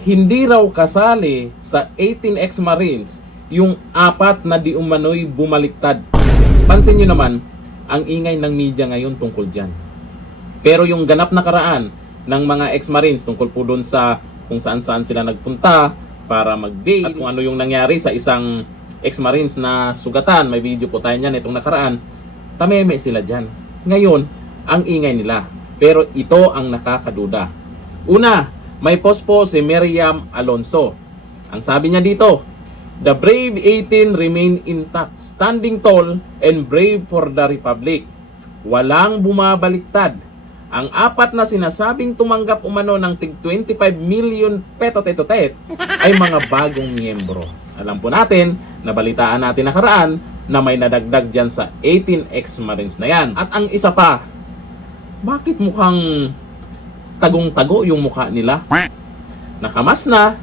hindi raw kasali sa 18 ex-Marines yung 4 na di umano'y bumaliktad. Pansin nyo naman, ang ingay ng media ngayon tungkol dyan. Pero yung ganap na karaan ng mga ex-Marines tungkol po doon sa kung saan-saan sila nagpunta para mag-bail at kung ano yung nangyari sa isang ex-Marines na sugatan, may video po tayo niyan itong nakaraan, tameme sila dyan. Ngayon, ang ingay nila. Pero ito ang nakakaduda. Una, may post po si Miriam Alonso. Ang sabi niya dito, "The brave 18 remain intact, standing tall and brave for the Republic. Walang bumabaliktad. Ang 4 na sinasabing tumanggap umano ng tig 25 million petot-etotet ay mga bagong miyembro." Alam po natin, nabalitaan natin nakaraan na may nadagdag dyan sa 18 ex-Marines na yan. At ang isa pa, bakit mukhang tagong-tago yung mukha nila? Nakamas na,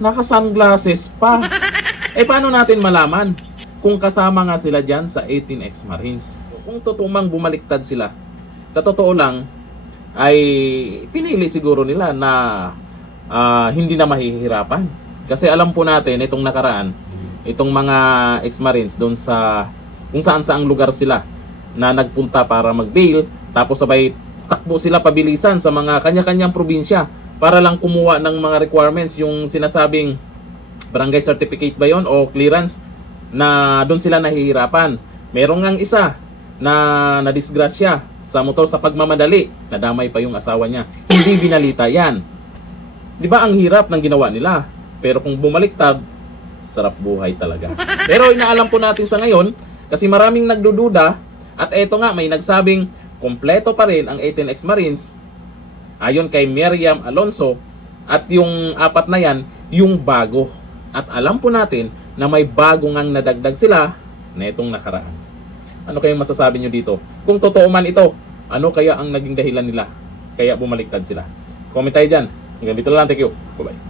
naka-sunglasses pa. Paano natin malaman kung kasama nga sila dyan sa 18 ex-Marines? Kung tutumang bumaliktad sila, sa totoo lang, ay pinili siguro nila na hindi na mahihirapan. Kasi alam po natin, itong nakaraan, itong mga ex-Marines doon sa kung saan-saang lugar sila na nagpunta para mag-bail, tapos sabay takbo sila pabilisan sa mga kanya-kanyang probinsya para lang kumuha ng mga requirements, yung sinasabing barangay certificate ba yon o clearance, na doon sila nahihirapan. Merong ngang isa na nadisgrasya sa motor sa pagmamadali, nadamay pa yung asawa niya. Hindi binalita yan. Di ba ang hirap ng ginawa nila? Pero kung bumaliktad, sarap buhay talaga. Pero inaalam po natin sa ngayon, kasi maraming nagdududa, at eto nga, may nagsabing kompleto pa rin ang 18 ex-Marines, ayon kay Miriam Alonso, at yung 4 na yan, yung bago. At alam po natin na may bago ngang nadagdag sila na itong nakaraan. Ano kayong masasabi nyo dito? Kung totoo man ito, ano kaya ang naging dahilan nila kaya bumaliktad sila? Comment tayo dyan. Hanggang dito lang. Thank you. Bye-bye.